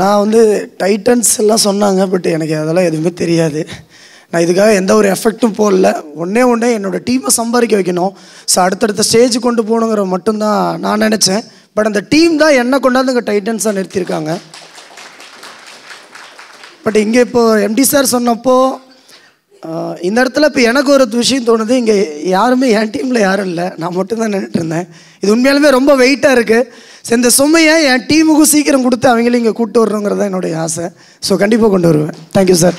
நான் வந்து டைட்டன்ஸ் எல்லாம் சொன்னாங்க, பட் எனக்கு அதெல்லாம் எதுவுமே தெரியாது. நான் இதுக்காக எந்த ஒரு எஃபெக்ட்டும் போடல. ஒன்றே என்னோடய டீமை சம்பாதிக்க வைக்கணும், ஸோ அடுத்தடுத்த ஸ்டேஜ் கொண்டு போகணுங்கிற மட்டும்தான் நான் நினச்சேன். பட் அந்த டீம் தான் என்னை கொண்டாந்து இங்கே டைட்டன்ஸாக நிறுத்தியிருக்காங்க. பட் இங்கே இப்போது எம்டி சார் சொன்னப்போ இந்த இடத்துல இப்போ எனக்கு ஒரு விஷயம் தோணுது. இங்கே யாருமே என் டீமில் யாரும் இல்லை, நான் மட்டும்தான் நின்றுட்டு இருந்தேன். இது உண்மையாலுமே ரொம்ப வெயிட்டாக இருக்குது. ஸோ இந்த சுமையை என் டீமுக்கும் சீக்கிரம் கொடுத்து அவங்களையும் இங்கே கூப்பிட்டு வரணுங்கிறது தான் என்னுடைய ஆசை. ஸோ கண்டிப்பாக கொண்டு வருவேன். Thank you sir.